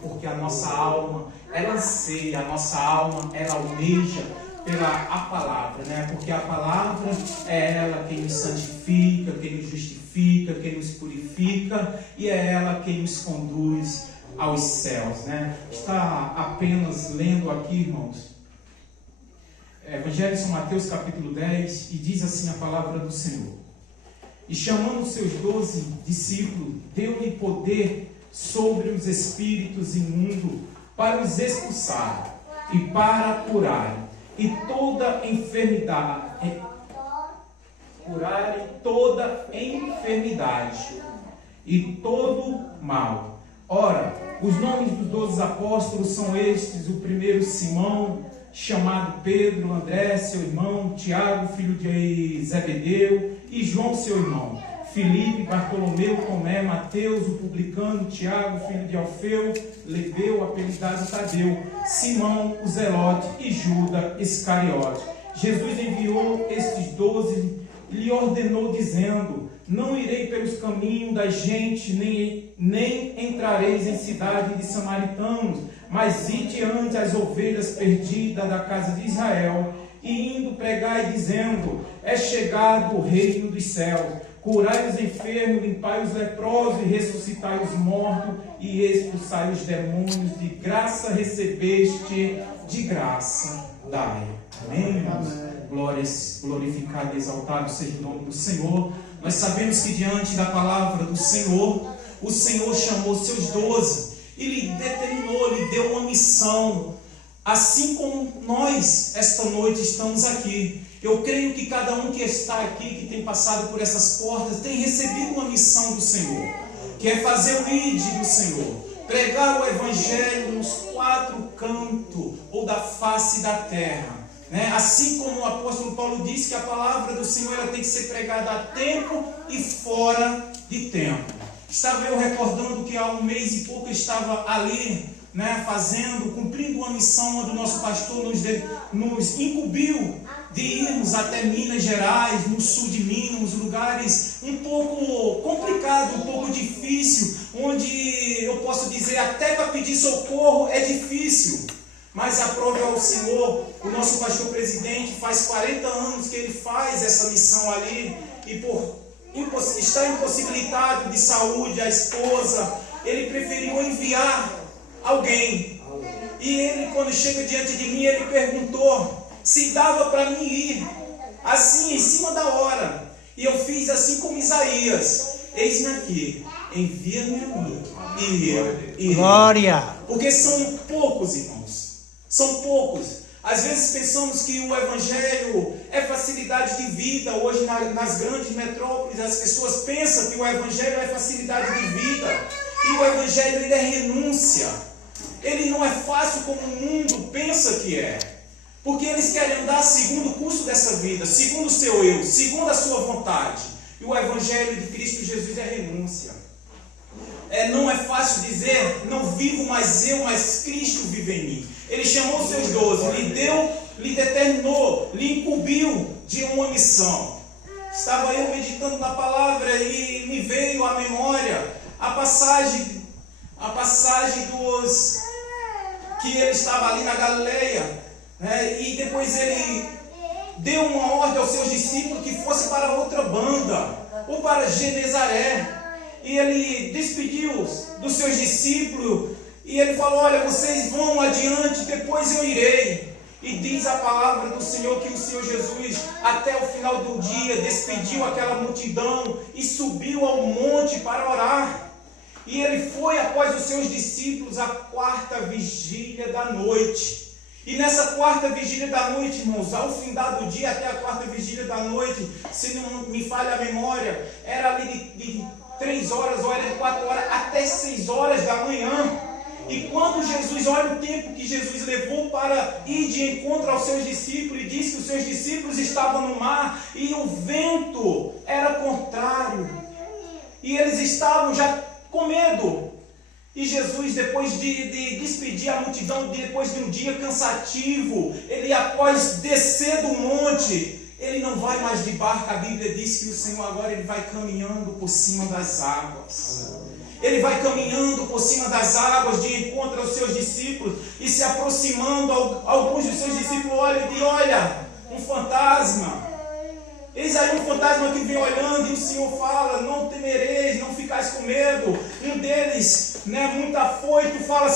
Porque a nossa alma, ela anseia, a nossa alma, ela almeja pela palavra, né? Porque a palavra é ela quem nos santifica, quem nos justifica, quem nos purifica, e é ela quem nos conduz aos céus, né? Está apenas lendo aqui, irmãos, Evangelho de São Mateus, capítulo 10, e diz assim a palavra do Senhor: e chamando os seus 12 discípulos, deu-lhe poder sobre os espíritos imundos para os expulsar e para curar e toda enfermidade, curarem toda enfermidade e todo mal. Ora, os nomes dos 12 apóstolos são estes: o primeiro Simão, chamado Pedro, André, seu irmão, Tiago, filho de Zebedeu, e João, seu irmão, Filipe, Bartolomeu, Tomé, Mateus, o publicano, Tiago, filho de Alfeu, Lebeu, apelidado Tadeu, Simão, o Zelote, e Judas Iscariote. Jesus enviou estes 12 e lhe ordenou, dizendo: não irei pelos caminhos da gente, nem entrareis em cidade de samaritanos, mas ide ante as ovelhas perdidas da casa de Israel, e indo pregai, dizendo: é chegado o reino dos céus. Curai os enfermos, limpai os leprosos, e ressuscitai os mortos, e expulsai os demônios. De graça recebeste, de graça dai. Amém, irmãos? Glorificado e exaltado seja o nome do Senhor. Nós sabemos que diante da palavra do Senhor, o Senhor chamou seus 12 e lhe determinou, lhe deu uma missão. Assim como nós, esta noite, estamos aqui. Eu creio que cada um que está aqui, que tem passado por essas portas, tem recebido uma missão do Senhor, que é fazer o ID do Senhor, pregar o Evangelho nos 4 cantos ou da face da terra, né? Assim como o apóstolo Paulo disse que a palavra do Senhor ela tem que ser pregada a tempo e fora de tempo. Estava eu recordando que há um mês e pouco eu estava ali, né, cumprindo uma missão onde o nosso pastor nos incumbiu de irmos até Minas Gerais, no sul de Minas, lugares um pouco complicado, um pouco difícil, onde eu posso dizer até para pedir socorro é difícil. Mas aprove ao Senhor. O nosso pastor presidente faz 40 anos que ele faz essa missão ali, e por estar impossibilitado de saúde, a esposa, ele preferiu enviar alguém. E ele, quando chega diante de mim, ele perguntou se dava para mim ir, assim, em cima da hora. E eu fiz assim como Isaías: eis-me aqui, envia-me a mim, e eu irei. Glória! Porque são poucos, irmãos, são poucos. Às vezes pensamos que o Evangelho é facilidade de vida. Hoje nas grandes metrópoles as pessoas pensam que o Evangelho é facilidade de vida, e o Evangelho ele é renúncia. Ele não é fácil como o mundo pensa que é, porque eles querem andar segundo o curso dessa vida, segundo o seu eu, segundo a sua vontade. E o Evangelho de Cristo Jesus é renúncia. Não é fácil dizer: não vivo mais eu, mas Cristo vive em mim. Ele chamou os seus 12, lhe determinou, lhe incumbiu de uma missão. Estava eu meditando na palavra e me veio à memória a passagem dos que ele estava ali na Galileia, né? E depois ele deu uma ordem aos seus discípulos que fosse para outra banda, ou para Genezaré. E ele despediu dos seus discípulos e ele falou: olha, vocês vão adiante, depois eu irei. E diz a palavra do Senhor que o Senhor Jesus, até o final do dia, despediu aquela multidão e subiu ao monte para orar. E ele foi após os seus discípulos à 4ª vigília da noite. E nessa 4ª vigília da noite, irmãos, ao findar do dia até a 4ª vigília da noite, se não me falha a memória, era ali de 3 horas, ou era de 4 horas, até 6 horas da manhã. E quando Jesus, olha o tempo que Jesus levou para ir de encontro aos seus discípulos, e disse que os seus discípulos estavam no mar, e o vento era contrário, e eles estavam já com medo. E Jesus, depois de despedir a multidão, depois de um dia cansativo, ele, após descer do monte, ele não vai mais de barco. A Bíblia diz que o Senhor agora ele vai caminhando por cima das águas. Ele vai caminhando por cima das águas de encontro aos seus discípulos e se aproximando. Alguns dos seus discípulos olham e olha, um fantasma. Eis aí um fantasma que vem olhando e o Senhor fala: não temereis, não ficais com medo. Um deles, muito afoito, fala: